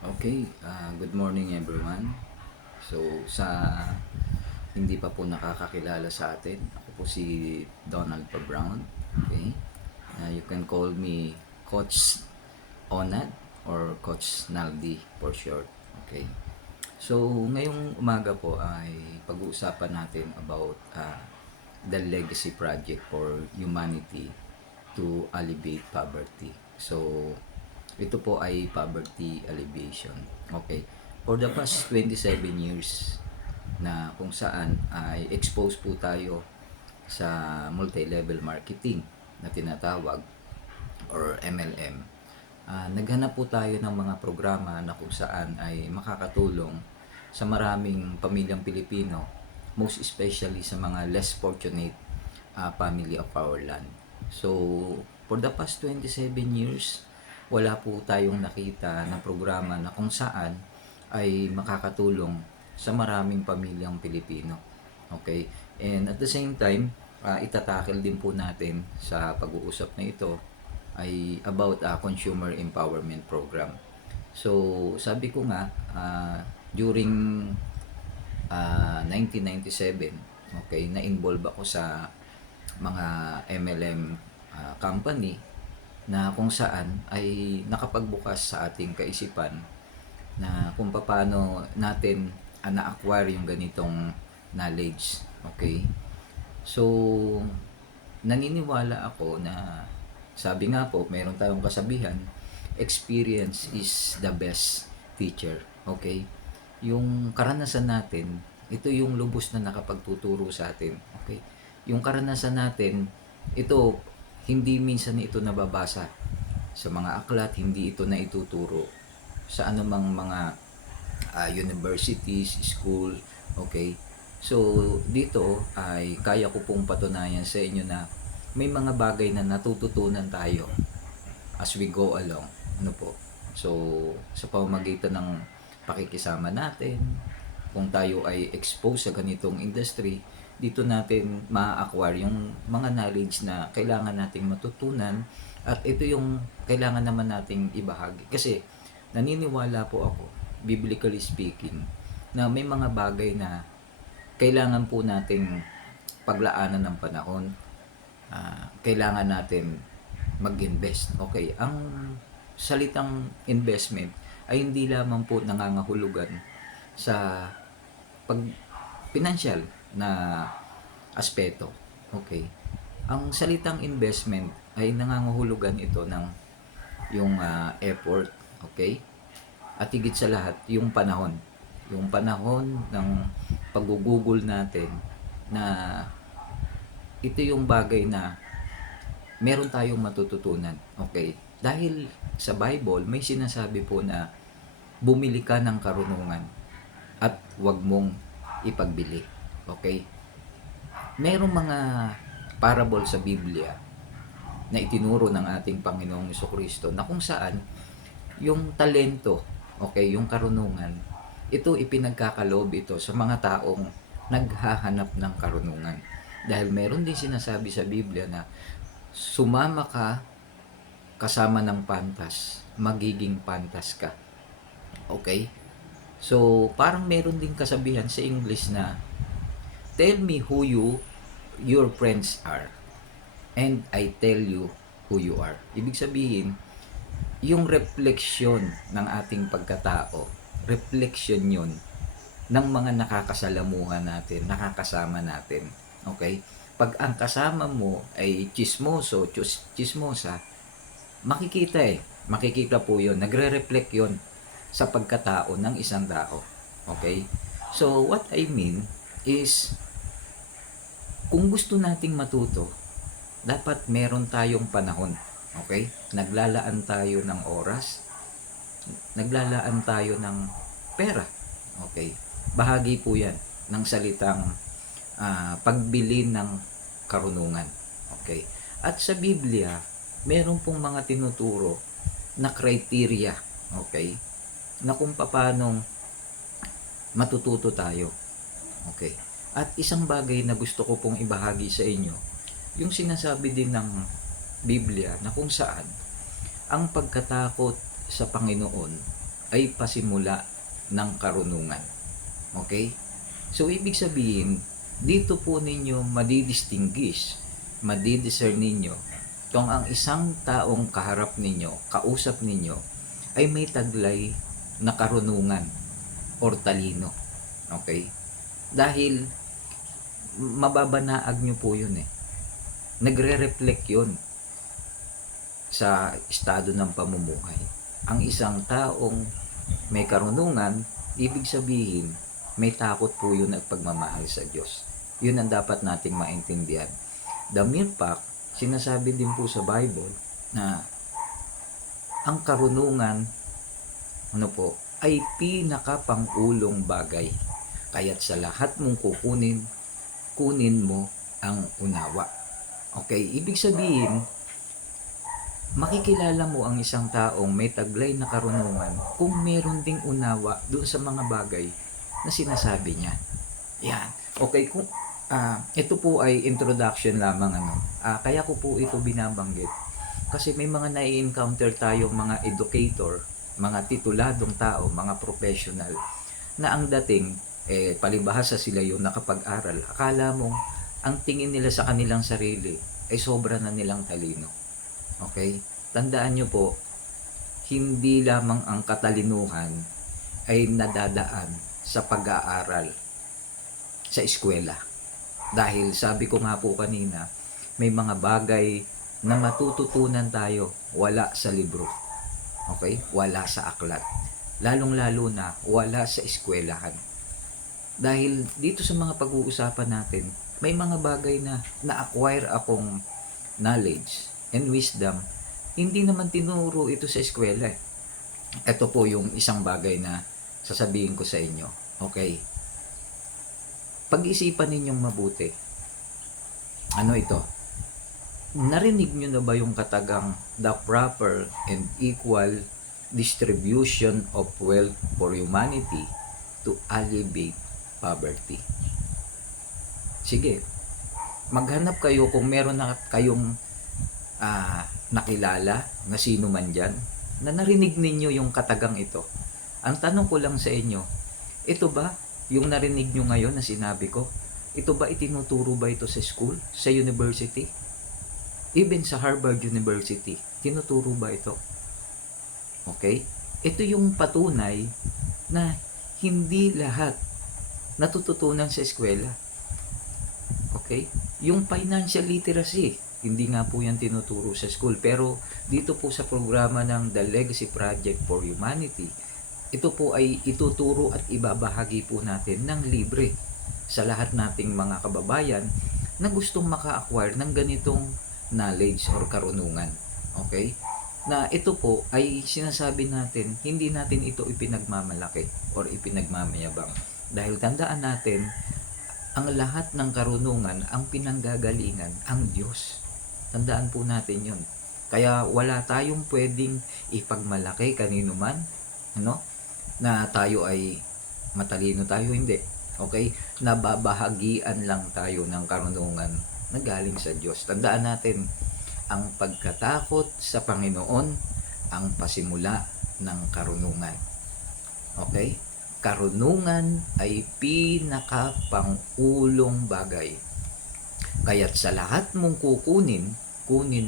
Okay, good morning everyone. So, sa hindi pa po nakakakilala sa atin, ako po si Donald Pa Brown. Okay? You can call me Coach Onad or Coach Naldi for short. Okay? So, ngayong umaga po ay pag-uusapan natin about the Legacy Project for Humanity to Alleviate Poverty. So, ito po ay poverty alleviation. Okay. For the past 27 years na kung saan ay exposed po tayo sa multi-level marketing na tinatawag or MLM. Naghanap po tayo ng mga programa na kung saan ay makakatulong sa maraming pamilyang Pilipino, most especially sa mga less fortunate family of our land. So, for the past 27 years, wala po tayong nakita na programa na kung saan ay makakatulong sa maraming pamilyang Pilipino. Okay? And at the same time, itatakil din po natin sa pag-uusap na ito ay about a consumer empowerment program. So, sabi ko nga, during 1997, okay, na-involve ako sa mga MLM company na kung saan ay nakapagbukas sa ating kaisipan na kung paano natin na-acquire yung ganitong knowledge. Okay? So, naniniwala ako na sabi nga po, meron tayong kasabihan, experience is the best teacher. Okay? Yung karanasan natin, ito yung lubos na nakapagtuturo sa atin. Okay? Yung karanasan natin, ito, hindi minsan ito nababasa sa mga aklat, hindi ito na ituturo sa anumang mga universities, school, okay? So, dito ay kaya ko pong patunayan sa inyo na may mga bagay na natututunan tayo as we go along. Ano po? So, sa pamamagitan ng pakikisama natin, kung tayo ay exposed sa ganitong industry, dito natin ma-acquire yung mga knowledge na kailangan nating matutunan at ito yung kailangan naman nating ibahagi. Kasi naniniwala po ako, biblically speaking, na may mga bagay na kailangan po nating paglaanan ng panahon. Kailangan natin mag-invest. Okay, ang salitang investment ay hindi lamang po nangangahulugan sa pag financial na aspeto. Okay. Ang salitang investment ay nangangahulugan ito ng yung effort, okay? At higit sa lahat, yung panahon. Yung panahon ng paggugugol natin na ito yung bagay na meron tayong matututunan. Okay? Dahil sa Bible, may sinasabi po na bumili ka ng karunungan at wag mong ipagbili. Okay? Merong mga parable sa Biblia na itinuro ng ating Panginoong Kristo na kung saan yung talento, okay, yung karunungan, ito ipinagkakaloob ito sa mga taong naghahanap ng karunungan. Dahil meron din sinasabi sa Biblia na sumama ka kasama ng pantas, magiging pantas ka. Okay? So, parang meron din kasabihan sa English na tell me who your friends are and I tell you who you are. Ibig sabihin, yung refleksyon ng ating pagkatao, refleksyon yun ng mga nakakasalamuhan natin, nakakasama natin. Okay? Pag ang kasama mo ay chismoso, chismosa, makikita makikita po yun, nagre-reflect yun sa pagkatao ng isang tao. Okay? So, what I mean is, kung gusto nating matuto, dapat meron tayong panahon. Okay? Naglalaan tayo ng oras, naglalaan tayo ng pera. Okay? Bahagi po yan ng salitang pagbili ng karunungan. Okay? At sa Biblia, meron pong mga tinuturo na criteria. Okay? Na kung paano matututo tayo. Okay? At isang bagay na gusto ko pong ibahagi sa inyo, yung sinasabi din ng Biblia na kung saan ang pagkatakot sa Panginoon ay pasimula ng karunungan. Okay? So, ibig sabihin, dito po ninyo madidistinguish, madidiscern ninyo kung ang isang taong kaharap ninyo, kausap ninyo, ay may taglay na karunungan or talino. Okay? Dahil mababanaag nyo po yun eh. Nagre-reflect yun sa estado ng pamumuhay. Ang isang taong may karunungan, ibig sabihin, may takot po yun at pagmamahal sa Diyos. Yun ang dapat nating maintindihan. The mere fact, sinasabi din po sa Bible na ang karunungan ay pinakapangulong bagay. Kaya't sa lahat mong kunin mo ang unawa. Okay, ibig sabihin, makikilala mo ang isang taong may taglay na karunungan kung meron ding unawa doon sa mga bagay na sinasabi niya. Yan. Okay, kung ito po ay introduction lamang kaya ko po ito binabanggit kasi may mga nai-encounter tayong mga educator, mga tituladong tao, mga professional na ang dating palibhasa sila yung nakapag-aral. Akala mo ang tingin nila sa kanilang sarili ay sobra na nilang talino. Okay? Tandaan nyo po, hindi lamang ang katalinuhan ay nadadaan sa pag-aaral sa eskwela. Dahil sabi ko nga po kanina, may mga bagay na matututunan tayo wala sa libro. Okay? Wala sa aklat. Lalong-lalo na wala sa eskwelahan. Dahil dito sa mga pag-uusapan natin, may mga bagay na na-acquire akong knowledge and wisdom, hindi naman tinuro ito sa eskwela. Ito po yung isang bagay na sasabihin ko sa inyo. Okay? Pag-isipan ninyong mabuti. Ano ito? Narinig nyo na ba yung katagang the proper and equal distribution of wealth for humanity to alleviate poverty? Sige, maghanap kayo kung meron na kayong nakilala na sino man dyan na narinig ninyo yung katagang ito. Ang tanong ko lang sa inyo, ito ba yung narinig nyo ngayon na sinabi ko? Ito ba itinuturo ba ito sa school, sa university? Even sa Harvard University, tinuturo ba ito? Okay? Ito yung patunay na hindi lahat natututunan sa eskwela. Okay? Yung financial literacy, hindi nga po yan tinuturo sa school. Pero dito po sa programa ng The Legacy Project for Humanity, ito po ay ituturo at ibabahagi po natin ng libre sa lahat nating mga kababayan na gustong maka-acquire ng ganitong knowledge or karunungan. Okay? Na ito po ay sinasabi natin, hindi natin ito ipinagmamalaki or ipinagmamayabang. Dahil tandaan natin, ang lahat ng karunungan, ang pinanggagalingan, ang Diyos. Tandaan po natin yun. Kaya wala tayong pwedeng ipagmalaki kanino man, na tayo ay matalino tayo, hindi. Okay? Nababahagian lang tayo ng karunungan na galing sa Diyos. Tandaan natin, ang pagkatakot sa Panginoon ang pasimula ng karunungan. Okay? Karunungan ay pinakapangulong bagay. Kaya't sa lahat mong kunin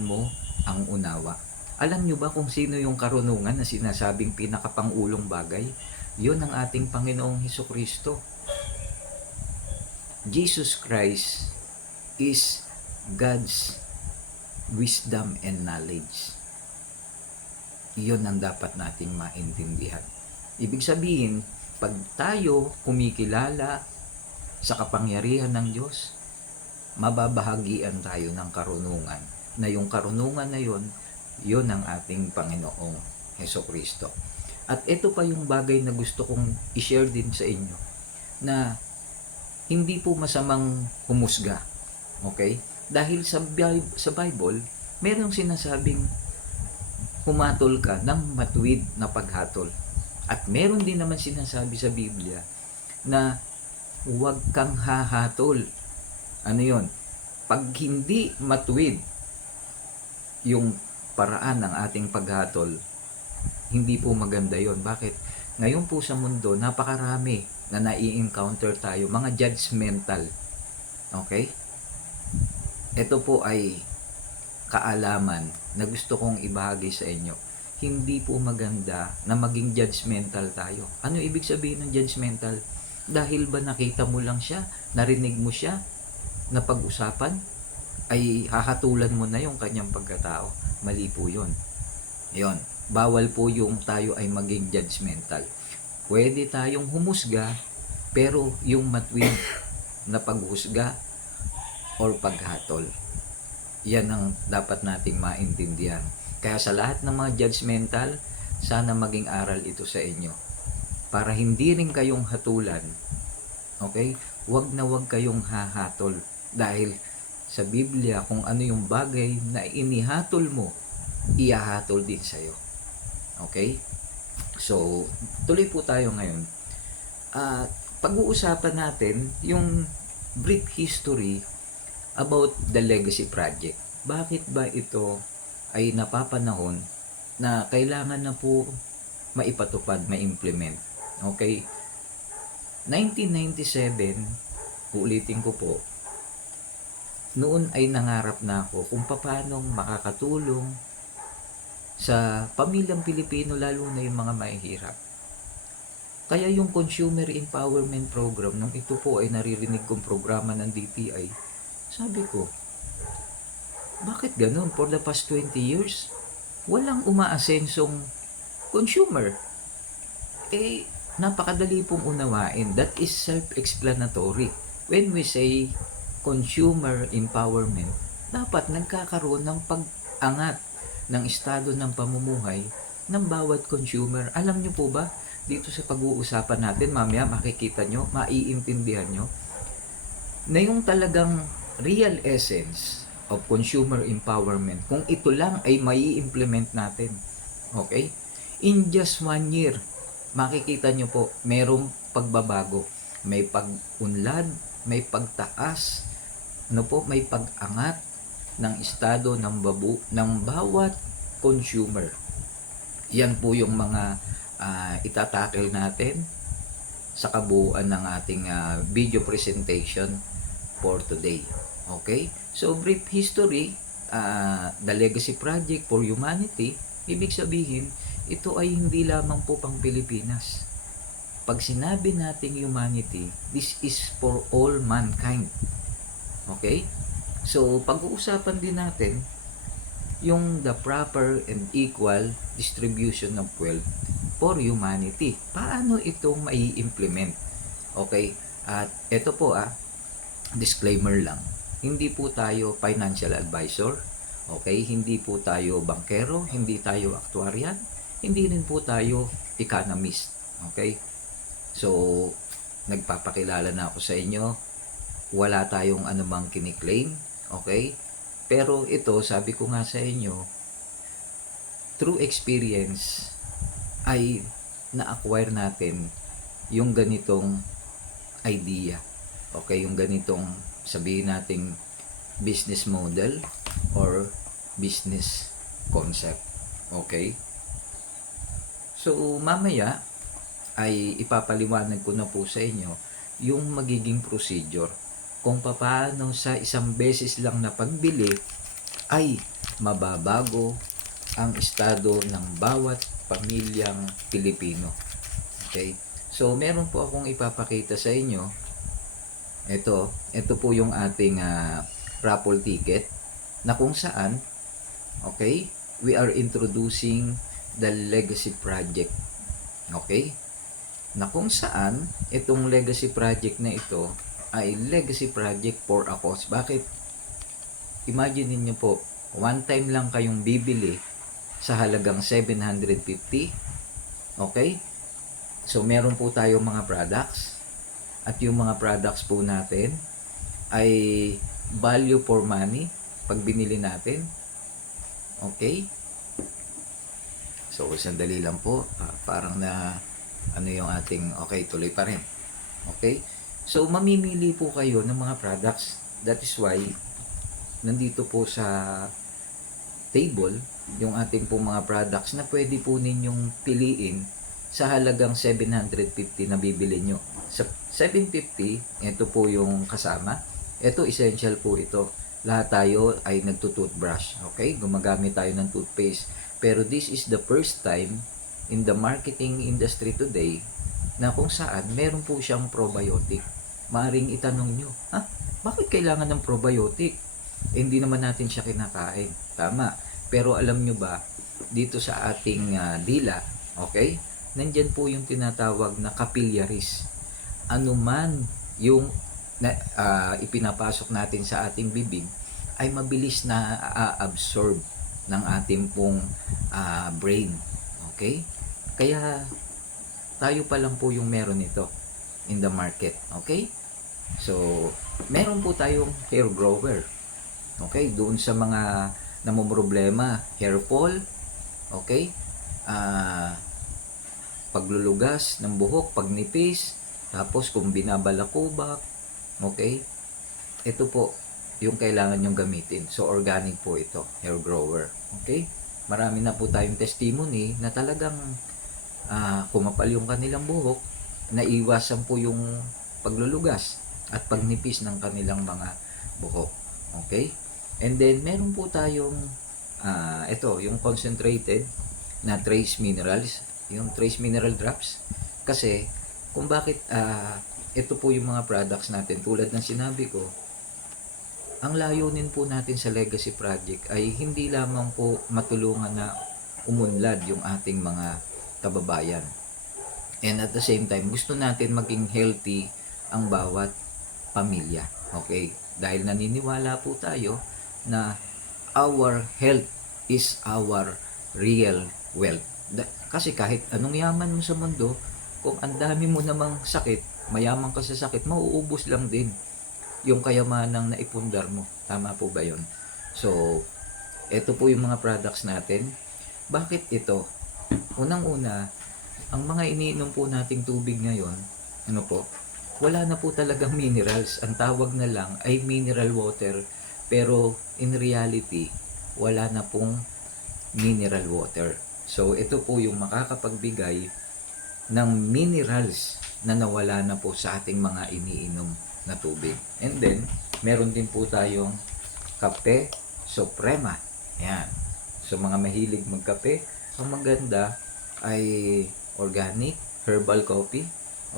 mo ang unawa. Alam nyo ba kung sino yung karunungan na sinasabing pinakapangulong bagay? Yun ang ating Panginoong Hesukristo. Jesus Christ is God's wisdom and knowledge. Iyon ang dapat nating maintindihan. Ibig sabihin, pag tayo kumikilala sa kapangyarihan ng Diyos, mababahagian tayo ng karunungan. Na yung karunungan na yun ang ating Panginoong Hesukristo. At ito pa yung bagay na gusto kong i-share din sa inyo, na hindi po masamang humusga. Okay? Dahil sa Bible, merong sinasabing humatol ka ng matuwid na paghatol. At meron din naman sinasabi sa Biblia na huwag kang hahatol. Ano yon? Pag hindi matuwid yung paraan ng ating paghatol, hindi po maganda yon. Bakit? Ngayon po sa mundo, napakarami na nai-encounter tayo, mga judgmental. Okay? Ito po ay kaalaman na gusto kong ibahagi sa inyo. Hindi po maganda na maging judgmental tayo. Ano ibig sabihin ng judgmental? Dahil ba nakita mo lang siya, narinig mo siya, na pag-usapan, ay hahatulan mo na yung kanyang pagkatao. Mali po yun. Yun. Bawal po yung tayo ay maging judgmental. Pwede tayong humusga, pero yung matwid na paghusga or paghatol, yan ang dapat nating maintindihan. Kaya sa lahat ng mga judgmental, sana maging aral ito sa inyo. Para hindi rin kayong hatulan, okay? Huwag na huwag kayong hahatol. Dahil sa Biblia, kung ano yung bagay na inihatol mo, ihahatol din sa'yo. Okay? So, tuloy po tayo ngayon. Pag-uusapan natin yung brief history about the Legacy Project. Bakit ba ito ay napapanahon na kailangan na po maipatupad, ma-implement? Okay? 1997, ulitin ko po, noon ay nangarap na ako kung paano makakatulong sa pamilyang Pilipino, lalo na yung mga mahihirap. Kaya yung Consumer Empowerment Program, nung ito po ay naririnig kong programa ng DTI, sabi ko, bakit ganun? For the past 20 years, walang umaasensong consumer. Napakadali pong unawain. That is self-explanatory. When we say consumer empowerment, dapat nagkakaroon ng pag-angat ng estado ng pamumuhay ng bawat consumer. Alam nyo po ba, dito sa pag-uusapan natin, mamaya makikita nyo, maiintindihan nyo, na yung talagang real essence of consumer empowerment, kung ito lang ay mai-implement natin. Okay? In just 1 year, makikita nyo po, merong pagbabago. May pag-unlad, may pagtaas, may pag-angat ng estado ng bawat consumer. Yan po yung mga itatackle natin sa kabuuan ng ating video presentation for today. Okay? So, brief history, the Legacy Project for Humanity, ibig sabihin, ito ay hindi lamang po pang Pilipinas. Pag sinabi nating humanity, this is for all mankind. Okay? So, pag-uusapan din natin yung the proper and equal distribution of wealth for humanity. Paano ito mai-implement? Okay? At ito po disclaimer lang. Hindi po tayo financial advisor. Okay? Hindi po tayo bankero, hindi tayo actuarian, hindi rin po tayo economist. Okay? So, nagpapakilala na ako sa inyo. Wala tayong anumang kiniklaim. Okay? Pero ito, sabi ko nga sa inyo, through experience ay na-acquire natin yung ganitong idea. Okay? Yung ganitong, sabihin nating business model or business concept. Okay? So, mamaya ay ipapaliwanag ko na po sa inyo yung magiging procedure kung paano sa isang beses lang na pagbili ay mababago ang estado ng bawat pamilyang Pilipino. Okay? So, meron po akong ipapakita sa inyo. Ito po yung ating raffle ticket na kung saan, okay, we are introducing the Legacy Project. Okay? Na kung saan itong Legacy Project na ito ay Legacy Project for a cause. Bakit? Imagine niyo po, one time lang kayong bibili sa halagang 750. Okay? So, meron po tayong mga products. At yung mga products po natin ay value for money pag binili natin. Okay? So, sandali lang po. Parang na yung ating, okay, tuloy pa rin. Okay? So, mamimili po kayo ng mga products. That is why, nandito po sa table, yung ating po mga products na pwede po ninyong piliin sa halagang 750 na bibili nyo. Sa 750, ito po yung kasama. Ito, essential po ito. Lahat tayo ay nagtutoothbrush. Okay? Gumagamit tayo ng toothpaste. Pero this is the first time in the marketing industry today na kung saan meron po siyang probiotic. Maaring itanong nyo, bakit kailangan ng probiotic? Hindi naman natin siya kinakain. Tama. Pero alam nyo ba, dito sa ating dila, okay, nandyan po yung tinatawag na capillaries. Ano man yung ipinapasok natin sa ating bibig, ay mabilis na absorb ng ating pong brain. Okay? Kaya tayo pa lang po yung meron ito in the market. Okay? So, meron po tayong hair grower. Okay? Doon sa mga namumroblema, hair fall, okay? Paglulugas ng buhok, pagnipis, tapos kung binabalakubak, okay? Ito po yung kailangan nyong gamitin. So, organic po ito, hair grower. Okay? Marami na po tayong testimony na talagang kumapal yung kanilang buhok, naiwasan po yung paglulugas at pagnipis ng kanilang mga buhok. Okay? And then, meron po tayong ito, yung concentrated na trace minerals, yung trace mineral drops. Kasi, kung bakit ito po yung mga products natin, tulad ng sinabi ko, ang layunin po natin sa Legacy Project ay hindi lamang po matulungan na umunlad yung ating mga kababayan. And at the same time, gusto natin maging healthy ang bawat pamilya. Okay? Dahil naniniwala po tayo na our health is our real wealth. Kasi kahit anong yaman mo sa mundo, kung ang dami mo namang sakit, mayaman ka sa sakit, mauubos lang din yung kayamanang naipundar mo. Tama po ba yun? So, ito po yung mga products natin. Bakit ito? Unang-una, ang mga iniinom po nating tubig ngayon, wala na po talagang minerals. Ang tawag na lang ay mineral water. Pero in reality, wala na pong mineral water. So, ito po yung makakapagbigay ng minerals na nawala na po sa ating mga iniinom na tubig. And then, meron din po tayong kape suprema. Yan. So, mga mahilig magkape, ang maganda ay organic, herbal coffee.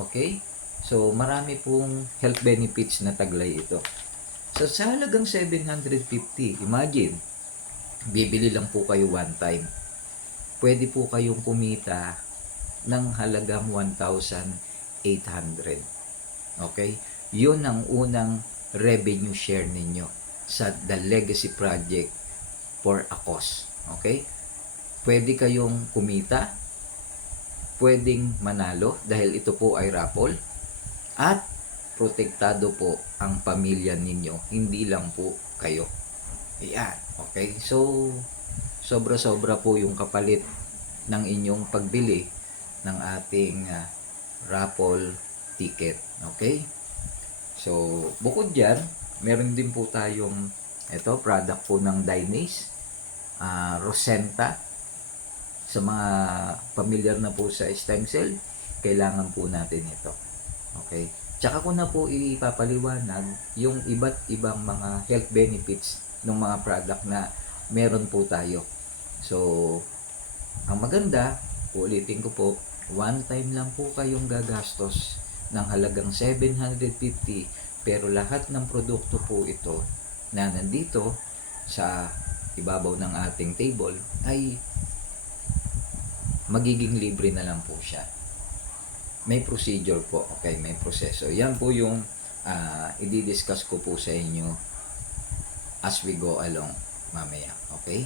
Okay? So, marami pong health benefits na taglay ito. So, sa halagang 750, imagine, bibili lang po kayo one time. Pwede po kayong kumita ng halagang 1,800. Okay? Yun ang unang revenue share ninyo sa The Legacy Project for a cause. Okay? Pwede kayong kumita, pwedeng manalo dahil ito po ay raffle, at protektado po ang pamilya ninyo, hindi lang po kayo. Ayan. Okay? So, sobra-sobra po yung kapalit ng inyong pagbili ng ating raffle ticket. Okay? So, bukod dyan, meron din po tayong product po ng Dynaze, Rosenta. Sa mga familiar na po sa stem cell, kailangan po natin ito. Okay? Tsaka ko na po ipapaliwanag yung iba't ibang mga health benefits ng mga product na meron po tayo. So, ang maganda, ulitin ko po, one time lang po kayong gagastos ng halagang 750, pero lahat ng produkto po ito na nandito sa ibabaw ng ating table ay magiging libre na lang po siya. May procedure po, okay, may proseso. Yan po yung i-discuss ko po sa inyo as we go along mamaya, okay?